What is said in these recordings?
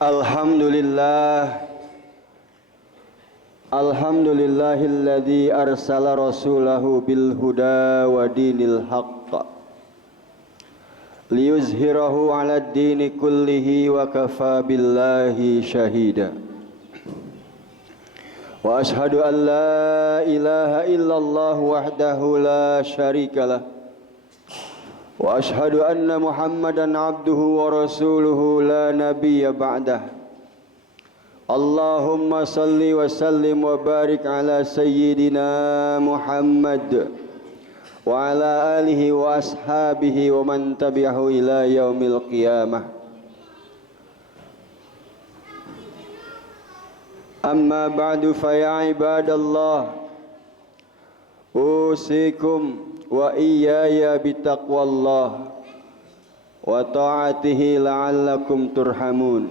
Alhamdulillah, alhamdulillahilladzi arsala rasulahu bil huda wa dinil haqq liyuzhirahu 'alad dini kullihi wa kafa billahi syahida. Wa ashhadu an la ilaha illallah wahdahu la syarikalah wa ashhadu anna Muhammadan abduhu wa rasuluhu la nabiyya ba'dah. Allahumma salli wa sallim wa barik ala sayyidina Muhammad wa ala alihi wa ashabihi wa man tabi'ahu ila yaumil qiyamah. Amma ba'du fa ya ibadallah, usikum wa iyaya bitaqwallah wa ta'atihi la'allakum turhamun.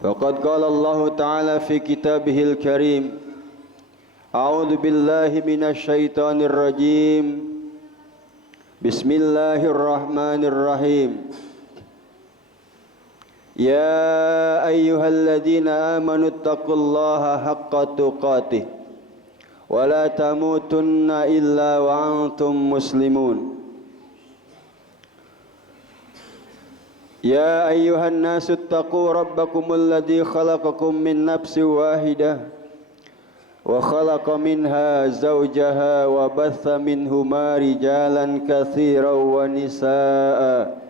Faqad qala Allah ta'ala fi kitabihil karim, a'udzu billahi minasy syaithanir rajim, bismillahirrahmanirrahim. Ya ayyuhalladzina amanu taqullaha haqqa tuqatih wa la tamutunna illa wa antum muslimun. Ya ayyuhan nasu taqu rabbakumul ladzi khalaqakum min nafsin wahidah wa khalaqa minha zawjaha wa batha minhuma rijalan katsiran wa nisaa'a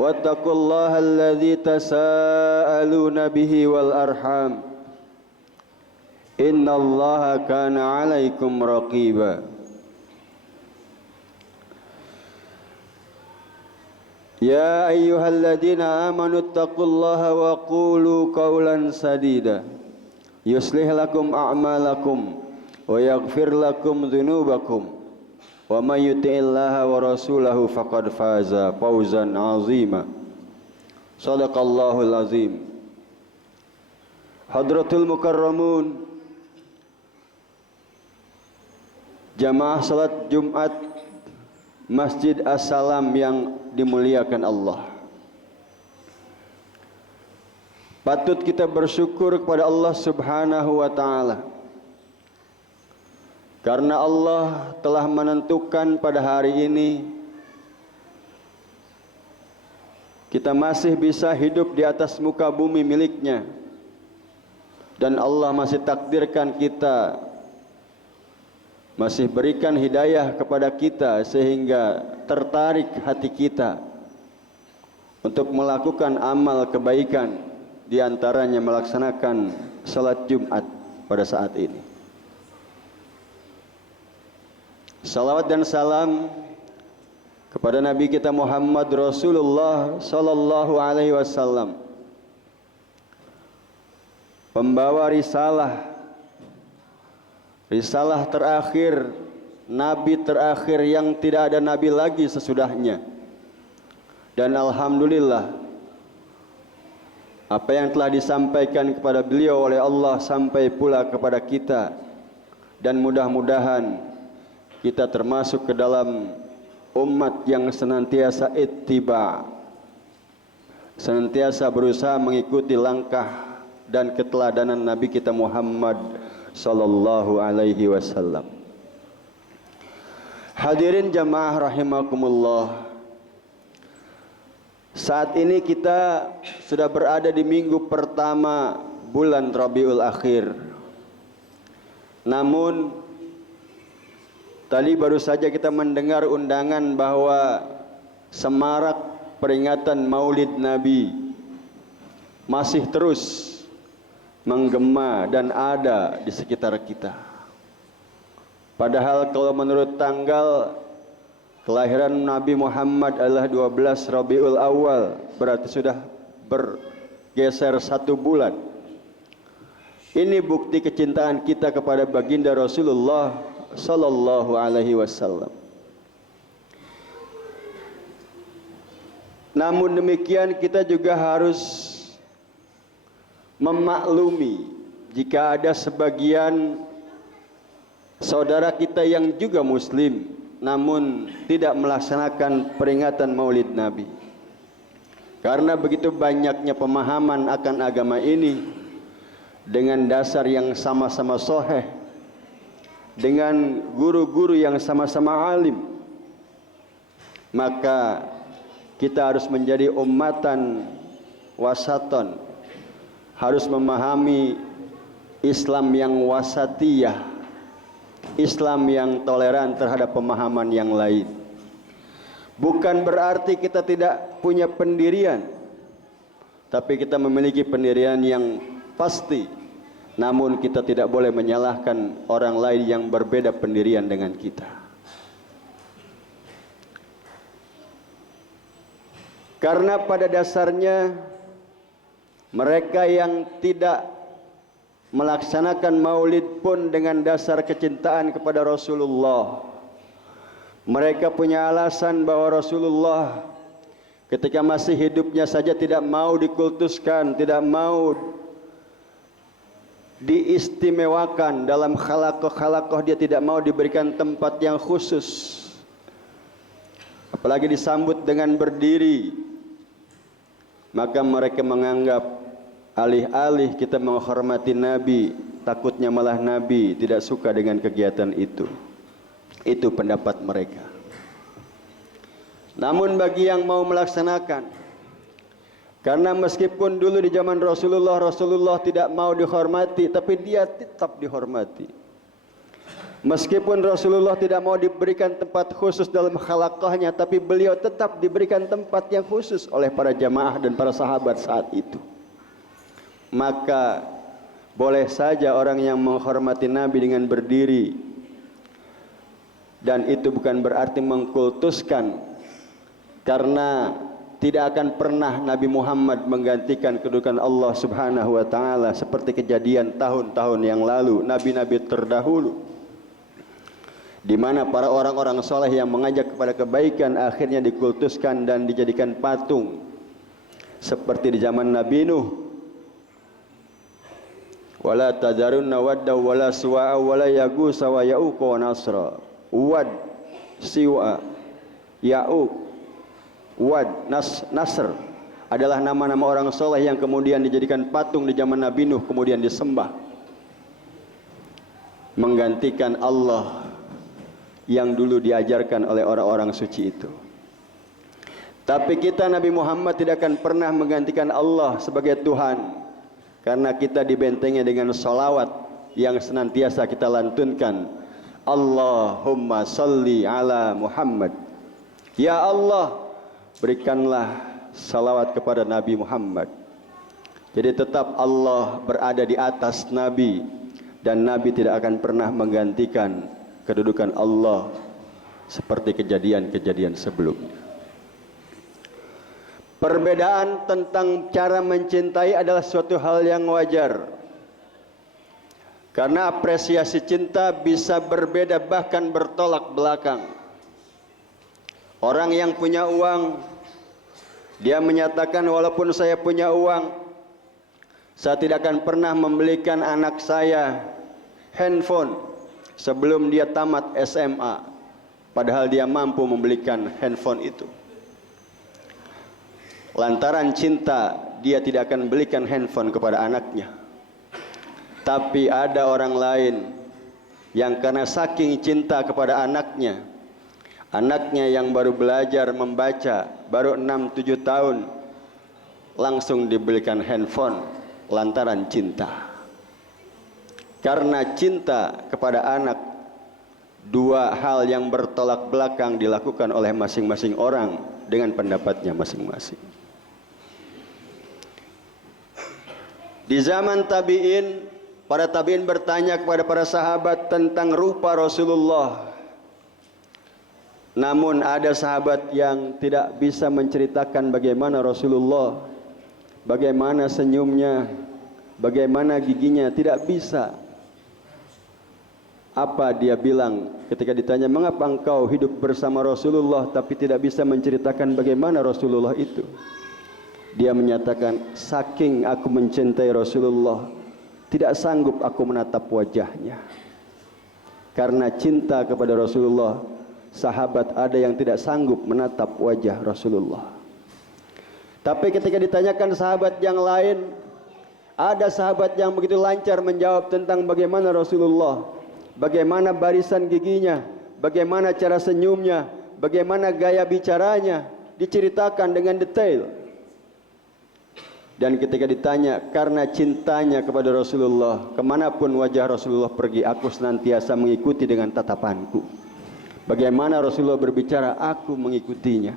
wattaqullaha alladzi tasaaluna bihi wal arham innallaha kana 'alaikum raqiba. Ya ayyuhalladzina amanu taqullaha wa qulu qawlan sadida yuslih lakum a'malakum wa yaghfir lakum dhunubakum wa may yuti'illaha wa rasulahu faqad faza fawzan 'azima. Shadaqallahul azim. Hadratul mukarramun, jamaah salat Jumat Masjid As-Salam yang dimuliakan Allah. Patut kita bersyukur kepada Allah Subhanahu wa taala karena Allah telah menentukan pada hari ini kita masih bisa hidup di atas muka bumi miliknya, dan Allah masih takdirkan kita, masih berikan hidayah kepada kita sehingga tertarik hati kita untuk melakukan amal kebaikan, di antaranya melaksanakan salat Jumat pada saat ini. Salawat dan salam kepada Nabi kita Muhammad Rasulullah sallallahu alaihi wasallam, pembawa risalah terakhir, nabi terakhir yang tidak ada nabi lagi sesudahnya. Dan alhamdulillah, apa yang telah disampaikan kepada beliau oleh Allah sampai pula kepada kita, dan mudah-mudahan kita termasuk ke dalam umat yang senantiasa ittiba, senantiasa berusaha mengikuti langkah dan keteladanan Nabi kita Muhammad sallallahu alaihi wasallam. Hadirin jamaah rahimakumullah, saat ini kita sudah berada di minggu pertama bulan Rabiul Akhir. Namun tadi baru saja kita mendengar undangan bahwa semarak peringatan Maulid Nabi masih terus menggema dan ada di sekitar kita. Padahal kalau menurut tanggal kelahiran Nabi Muhammad adalah 12 Rabiul Awal, berarti sudah bergeser 1 bulan. Ini bukti kecintaan kita kepada baginda Rasulullah sallallahu alaihi wasallam. Namun demikian kita juga harus memaklumi jika ada sebagian saudara kita yang juga muslim namun tidak melaksanakan peringatan Maulid Nabi. Karena begitu banyaknya pemahaman akan agama ini dengan dasar yang sama-sama sahih, dengan guru-guru yang sama-sama alim, maka kita harus menjadi ummatan wasaton, harus memahami Islam yang wasatiyah, Islam yang toleran terhadap pemahaman yang lain. Bukan berarti kita tidak punya pendirian, tapi kita memiliki pendirian yang pasti. Namun kita tidak boleh menyalahkan orang lain yang berbeda pendirian dengan kita. Karena pada dasarnya mereka yang tidak melaksanakan maulid pun dengan dasar kecintaan kepada Rasulullah. Mereka punya alasan bahwa Rasulullah ketika masih hidupnya saja tidak mau dikultuskan, tidak mau diistimewakan dalam khalaqah-khalaqah, dia tidak mau diberikan tempat yang khusus, apalagi disambut dengan berdiri. Maka mereka menganggap alih-alih kita menghormati Nabi, takutnya malah Nabi tidak suka dengan kegiatan itu. Itu pendapat mereka. Namun bagi yang mau melaksanakan, karena meskipun dulu di zaman Rasulullah tidak mau dihormati, tapi dia tetap dihormati. Meskipun Rasulullah tidak mau diberikan tempat khusus dalam khalaqahnya, tapi beliau tetap diberikan tempat yang khusus oleh para jamaah dan para sahabat saat itu. Maka boleh saja orang yang menghormati Nabi dengan berdiri, dan itu bukan berarti mengkultuskan, karena tidak akan pernah Nabi Muhammad menggantikan kedudukan Allah Subhanahu wa taala seperti kejadian tahun-tahun yang lalu, nabi-nabi terdahulu, di mana para orang-orang soleh yang mengajak kepada kebaikan akhirnya dikultuskan dan dijadikan patung, seperti di zaman Nabi Nuh. Wala tadharunna wadda wala suwa'a wala yaghutsa wa ya'uqa wa nasra. Wad, Siwa, Ya'uq, Wad, Nasr adalah nama-nama orang soleh yang kemudian dijadikan patung di zaman Nabi Nuh, kemudian disembah, menggantikan Allah yang dulu diajarkan oleh orang-orang suci itu. Tapi kita Nabi Muhammad tidak akan pernah menggantikan Allah sebagai Tuhan, karena kita dibentengi dengan salawat yang senantiasa kita lantunkan. Allahumma salli ala Muhammad. Ya Allah, berikanlah salawat kepada Nabi Muhammad. Jadi tetap Allah berada di atas Nabi, dan Nabi tidak akan pernah menggantikan kedudukan Allah seperti kejadian-kejadian sebelumnya. Perbedaan tentang cara mencintai adalah suatu hal yang wajar, karena apresiasi cinta bisa berbeda, bahkan bertolak belakang. Orang yang punya uang, dia menyatakan, walaupun saya punya uang, saya tidak akan pernah membelikan anak saya handphone sebelum dia tamat SMA, padahal dia mampu membelikan handphone itu. Lantaran cinta, dia tidak akan belikan handphone kepada anaknya. Tapi ada orang lain yang karena saking cinta kepada anaknya, anaknya yang baru belajar membaca, baru 6-7 tahun, langsung dibelikan handphone lantaran cinta. Karena cinta kepada anak, dua hal yang bertolak belakang dilakukan oleh masing-masing orang dengan pendapatnya masing-masing. Di zaman tabi'in, para tabi'in bertanya kepada para sahabat tentang rupa Rasulullah. Namun ada sahabat yang tidak bisa menceritakan bagaimana Rasulullah, bagaimana senyumnya, bagaimana giginya, tidak bisa. Apa dia bilang ketika ditanya, mengapa engkau hidup bersama Rasulullah tapi tidak bisa menceritakan bagaimana Rasulullah itu? Dia menyatakan, saking aku mencintai Rasulullah, tidak sanggup aku menatap wajahnya. Karena cinta kepada Rasulullah, sahabat ada yang tidak sanggup menatap wajah Rasulullah. Tapi ketika ditanyakan sahabat yang lain, ada sahabat yang begitu lancar menjawab tentang bagaimana Rasulullah, bagaimana barisan giginya, bagaimana cara senyumnya, bagaimana gaya bicaranya, diceritakan dengan detail. Dan ketika ditanya, karena cintanya kepada Rasulullah, kemanapun wajah Rasulullah pergi, aku senantiasa mengikuti dengan tatapanku. Bagaimana Rasulullah berbicara, aku mengikutinya.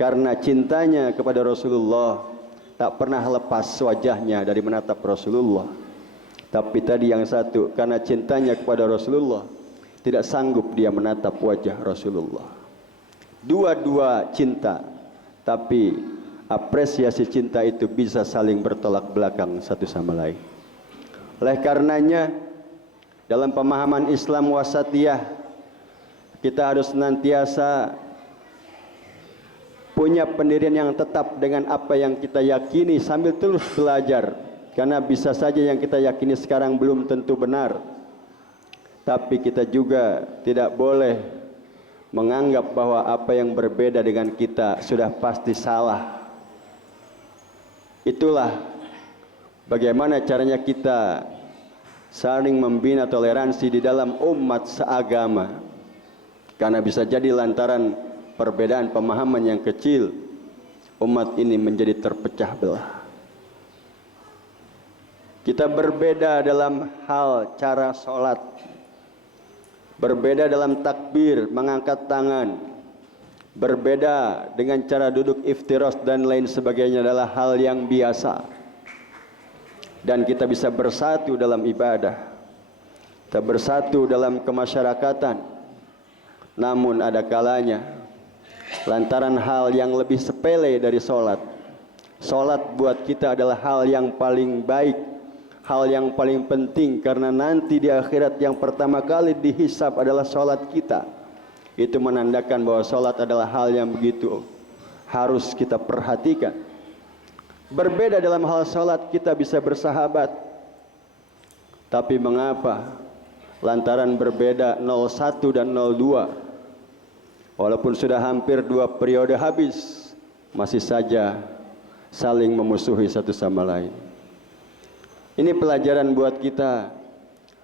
Karena cintanya kepada Rasulullah, tak pernah lepas wajahnya dari menatap Rasulullah. Tapi tadi yang satu, karena cintanya kepada Rasulullah, tidak sanggup dia menatap wajah Rasulullah. Dua-dua cinta, tapi apresiasi cinta itu bisa saling bertolak belakang satu sama lain. Oleh karenanya, dalam pemahaman Islam wasatiyah, kita harus senantiasa punya pendirian yang tetap dengan apa yang kita yakini sambil terus belajar. Karena bisa saja yang kita yakini sekarang belum tentu benar. Tapi kita juga tidak boleh menganggap bahwa apa yang berbeda dengan kita sudah pasti salah. Itulah bagaimana caranya kita saling membina toleransi di dalam umat seagama. Karena bisa jadi lantaran perbedaan pemahaman yang kecil, umat ini menjadi terpecah belah. Kita berbeda dalam hal cara sholat, berbeda dalam takbir, mengangkat tangan, berbeda dengan cara duduk iftiros dan lain sebagainya adalah hal yang biasa. Dan kita bisa bersatu dalam ibadah, kita bersatu dalam kemasyarakatan. Namun ada kalanya lantaran hal yang lebih sepele dari sholat, sholat buat kita adalah hal yang paling baik, hal yang paling penting. Karena nanti di akhirat yang pertama kali dihisab adalah sholat kita. Itu menandakan bahwa sholat adalah hal yang begitu harus kita perhatikan. Berbeda dalam hal sholat kita bisa bersahabat, tapi mengapa lantaran berbeda 01 dan 02, walaupun sudah hampir 2 periode habis, masih saja saling memusuhi satu sama lain. Ini pelajaran buat kita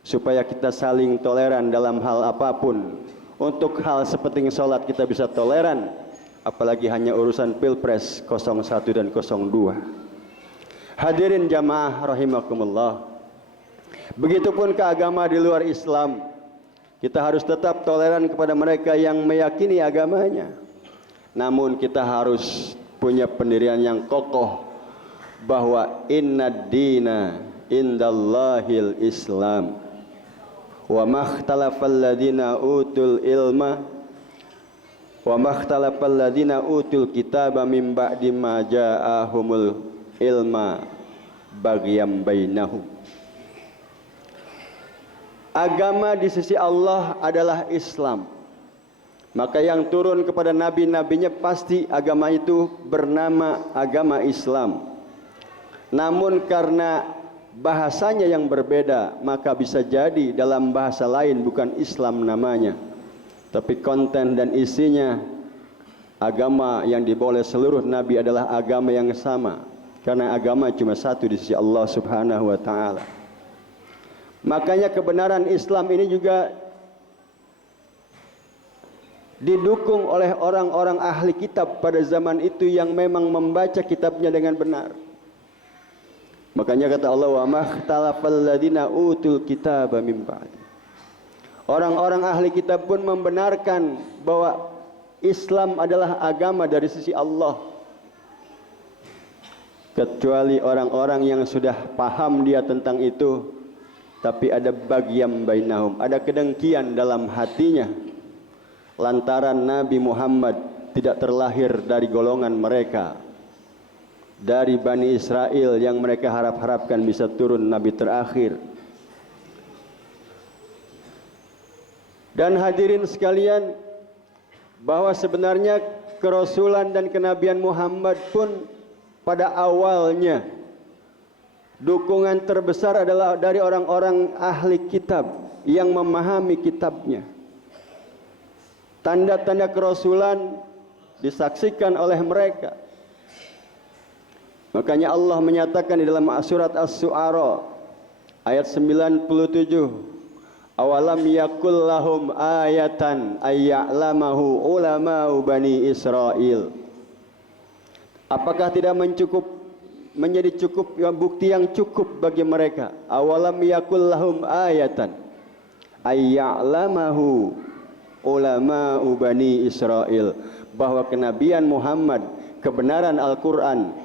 supaya kita saling toleran dalam hal apapun. Untuk hal seperti sholat kita bisa toleran, apalagi hanya urusan pilpres 01 dan 02. Hadirin jamaah rahimakumullah. Begitupun ke agama di luar Islam, kita harus tetap toleran kepada mereka yang meyakini agamanya. Namun kita harus punya pendirian yang kokoh bahwa innad dina indallahil Islam. Wa makhtalafal ladina utul ilma wa makhtalafal ladina utul kitaba min ba'di ma ja'ahumul ilma baghyan bainahum. Agama di sisi Allah adalah Islam. Maka yang turun kepada nabi-nabinya pasti agama itu bernama agama Islam. Namun karena bahasanya yang berbeda, maka bisa jadi dalam bahasa lain bukan Islam namanya, tapi konten dan isinya agama yang dibawa oleh seluruh nabi adalah agama yang sama. Karena agama cuma satu di sisi Allah Subhanahu wa taala. Makanya kebenaran Islam ini juga didukung oleh orang-orang ahli kitab pada zaman itu yang memang membaca kitabnya dengan benar. Makanya kata Allah, wa makhtalafal ladina utul kitaba min ba'di. Orang-orang ahli kitab pun membenarkan bahwa Islam adalah agama dari sisi Allah. Kecuali orang-orang yang sudah paham dia tentang itu, tapi ada baghyan bainahum, ada kedengkian dalam hatinya lantaran Nabi Muhammad tidak terlahir dari golongan mereka, dari Bani Israel yang mereka harap-harapkan bisa turun Nabi terakhir. Dan hadirin sekalian, bahwa sebenarnya kerasulan dan kenabian Muhammad pun pada awalnya dukungan terbesar adalah dari orang-orang ahli kitab yang memahami kitabnya. Tanda-tanda kerasulan disaksikan oleh mereka. Makanya Allah menyatakan di dalam surat As-Syu'ara ayat 97, awalam yakul lahum ayatan ayya'lamahu ulama'u bani Israel. Apakah tidak menjadi cukup bukti yang cukup bagi mereka? Awalam yakul lahum ayatan ayya'lamahu ulama'u bani Israel, bahwa kenabian Muhammad, kebenaran Al-Quran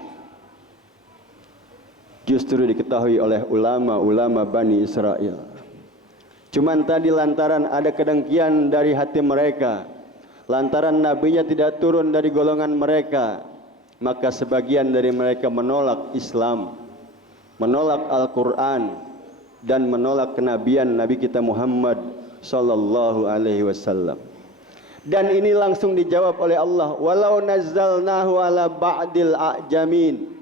justru diketahui oleh ulama-ulama Bani Israel. Cuman tadi lantaran ada kedengkian dari hati mereka, lantaran nabinya tidak turun dari golongan mereka, maka sebagian dari mereka menolak Islam, menolak Al-Quran, dan menolak kenabian Nabi kita Muhammad sallallahu alaihi wasallam. Dan ini langsung dijawab oleh Allah, walau nazzalnahu ala ba'dil a'jamin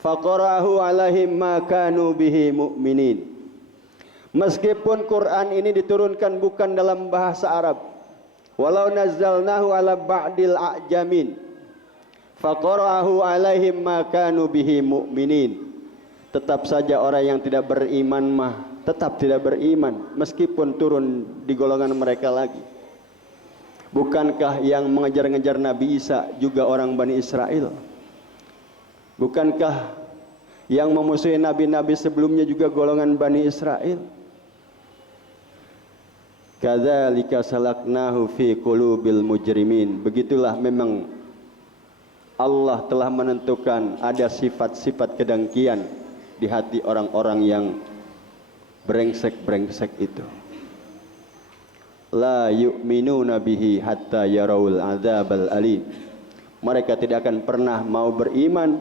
faqarahu alaihim ma kanu bihi mu'minin. Meskipun Quran ini diturunkan bukan dalam bahasa Arab, walau nazzalnahu ala ba'dil a'jamin faqarahu alaihim ma kanu bihi mu'minin, tetap saja orang yang tidak beriman mah tetap tidak beriman meskipun turun di golongan mereka lagi. Bukankah yang mengejar-ngejar Nabi Isa juga orang Bani Israel? Bukankah yang memusuhi nabi-nabi sebelumnya juga golongan Bani Israel? Kadzalika salaknahu fi qulubil mujrimin. Begitulah memang Allah telah menentukan ada sifat-sifat kedengkian di hati orang-orang yang brengsek-brengsek itu. La yu'minuna bihi hatta yarawul adzabal alim. Mereka tidak akan pernah mau beriman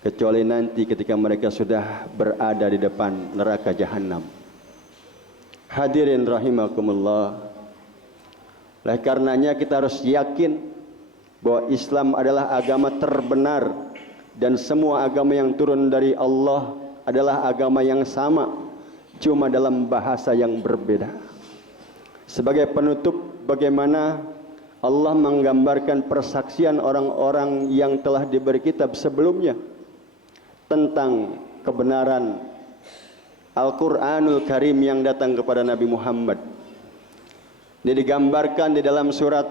kecuali nanti ketika mereka sudah berada di depan neraka jahanam. Hadirin rahimakumullah. Oleh karenanya kita harus yakin bahwa Islam adalah agama terbenar dan semua agama yang turun dari Allah adalah agama yang sama, cuma dalam bahasa yang berbeda. Sebagai penutup, bagaimana Allah menggambarkan persaksian orang-orang yang telah diberi kitab sebelumnya tentang kebenaran Al-Quranul Karim yang datang kepada Nabi Muhammad. Ini digambarkan di dalam surat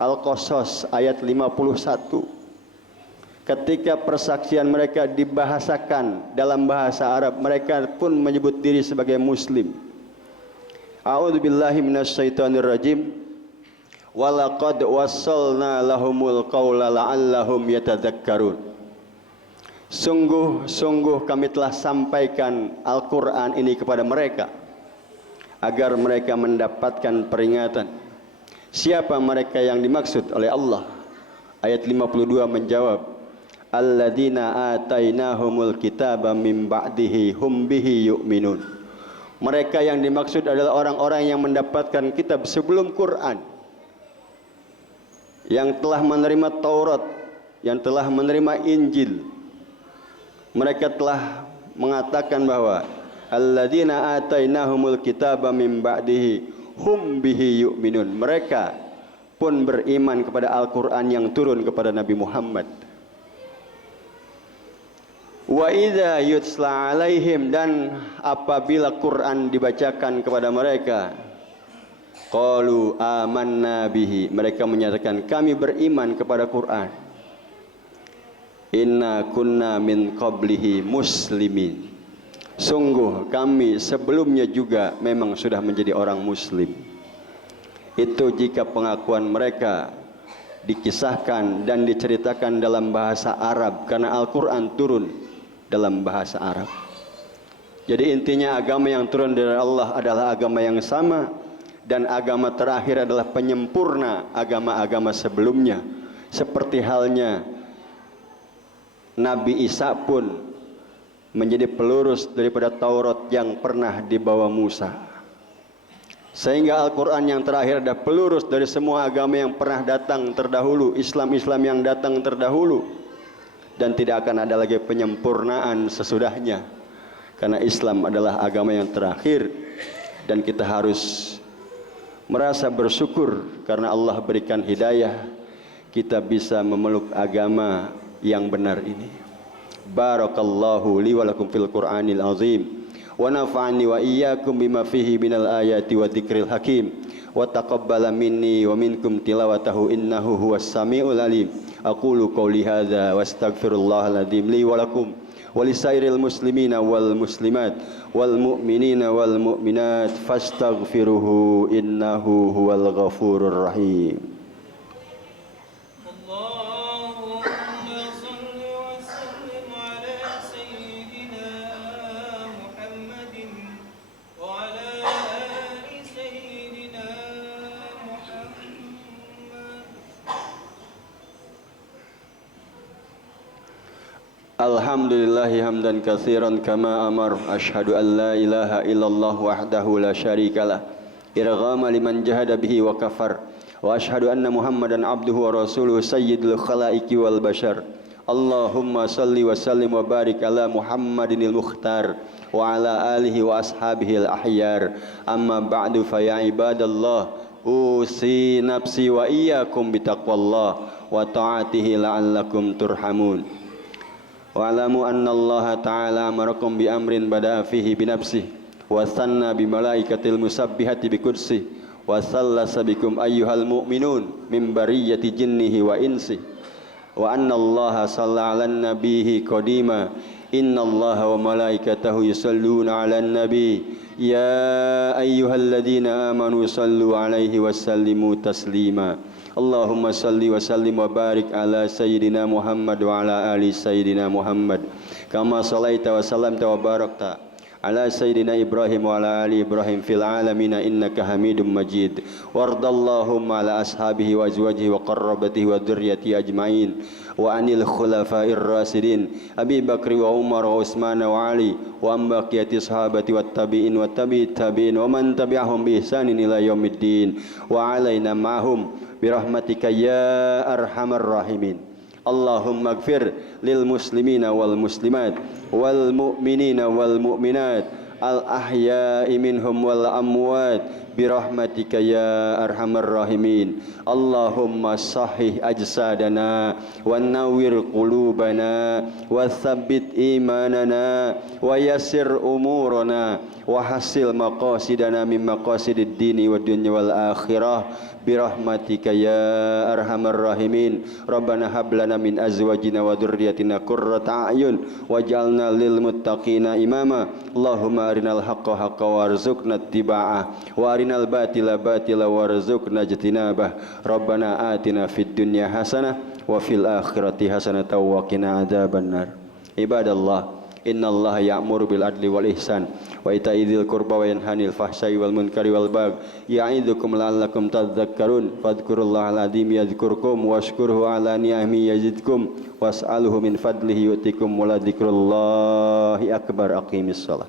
Al-Qasas ayat 51. Ketika persaksian mereka dibahasakan dalam bahasa Arab, mereka pun menyebut diri sebagai Muslim. A'udzubillahi minasyaitonirrajim. Walaqad wassalna lahumul qawla la'allahum yatadzakkarun. Sungguh kami telah sampaikan Al-Quran ini kepada mereka agar mereka mendapatkan peringatan. Siapa mereka yang dimaksud oleh Allah? Ayat 52 menjawab, alladzina atainahumul kitaba min ba'dihi hum bihi yu'minun. Mereka yang dimaksud adalah orang-orang yang mendapatkan kitab sebelum Quran, yang telah menerima Taurat, yang telah menerima Injil. Mereka telah mengatakan bahwa alladzina atainahumul kitaba min ba'dihi hum bihi yu'minun. Mereka pun beriman kepada Al-Quran yang turun kepada Nabi Muhammad. Wa idza yutsla alaihim, dan apabila Quran dibacakan kepada mereka, qalu amanna bihi, mereka menyatakan kami beriman kepada Quran. Inna kunna min qablihi muslimin, sungguh kami sebelumnya juga memang sudah menjadi orang muslim. Itu jika pengakuan mereka dikisahkan dan diceritakan dalam bahasa Arab, karena Al-Quran turun dalam bahasa Arab. Jadi intinya agama yang turun dari Allah adalah agama yang sama, dan agama terakhir adalah penyempurna agama-agama sebelumnya. Seperti halnya Nabi Isa pun menjadi pelurus daripada Taurat yang pernah dibawa Musa, sehingga Al-Quran yang terakhir adalah pelurus dari semua agama yang pernah datang terdahulu, Islam-Islam yang datang terdahulu. Dan tidak akan ada lagi penyempurnaan sesudahnya, karena Islam adalah agama yang terakhir. Dan kita harus merasa bersyukur karena Allah berikan hidayah, kita bisa memeluk agama yang benar ini. Barakallahu li wa lakum fil Qur'anil azim wa nafa'ani wa iyyakum bima fihi minal ayati wa dzikril hakim wa taqabbala minni wa minkum tilawatahu innahu huwas samiul alim. Aqulu qawli hadza wa astaghfirullahal adzim li wa lakum wa lisairil muslimina wal muslimat wal mu'minina wal mu'minat fastaghfiruhu innahu huwal ghafurur rahim. Alhamdulillahi hamdan katsiran kama amar. Asyhadu an la ilaha illallah wahdahu la syarikalah irghama liman jahada bihi wa kafar. Wa asyhadu anna Muhammadan abduhu wa rasuluhu sayyidul khalaiqi wal bashar. Allahumma salli wa sallim wa barik ala Muhammadinil mukhtar wa ala alihi wa ashabihi al ahyar. Amma ba'du fa ya ibadallah usi nafsi wa iyyakum bitaqwallah wa ta'atihi la'allakum turhamun. Wa'lamu anna Allah ta'ala amarakum bi amrin bada'a fihi bi nafsihi wa sanna bi malaikatil musabbihati bi kursi wa sallasa bikum ayyuhal mu'minun min bariyati jinnihi wa insi wa anna Allah salla ala nabihi qadima inna Allah wa malaikatahu yusalluna ala nabi ya ayyuhalladzina amanu sallu alaihi wa sallimu taslima. Allahumma salli wa sallim wa barik ala sayyidina Muhammad wa ala ali sayyidina Muhammad kama sallaita wa sallamta wa barakta ala sayyidina Ibrahim wa ala ali Ibrahim fil alamin innaka Hamidum Majid. Wardallahumma ala ashabihi wa azwajihi wa qarrabatihi wa dzurriyyatihi ajmain wa anil khulafa'ir rasidin Abi Bakri wa Umar wa Utsman wa Ali wa ambaqiyati sahabati wat tabi'in wa tabi'it tabi'in wa man tabi'ahum bi ihsanin ila yaumiddin wa alaina ma'hum birahmatika ya arhamar rahimin. Allahumma ighfir lil muslimina wal muslimat wal mu'minina wal mu'minat al ahya'i minhum wal amwat birahmatika ya arhamar rahimin. Allahumma sahih ajsadana wa nawwir qulubana wa tsabbit imanana wa yassir umurana wa hasil maqasidana min maqasidid dini wa dunya wal akhirah birahmatika ya arhamar rahimin. Rabbana hab lana min azwajina wa dzurriyyatina qurrata a'yun waj'alna lil muttaqina imama. Allahumma arinal haqqa haqqan warzuqna ittiba'ah wa arinal batila batila warzuqna ijtinabah. Rabbana atina fid dunya hasanah wa fil akhirati hasanah wa qina adzabannar. Ibadallah, innallaha ya'muru bil adli wal ihsan wa ita'i dzil qurba wa yanha 'anil fahsya'i wal munkari wal baghi ya'idzukum la'allakum tadhakkarun. Fadhkurullahal adzim yadhkurkum washkuruhu 'ala ni'amihi yazidkum was'aluhu min fadlihi yu'tikum wa la dzikrullahi akbar. Aqimis shalah.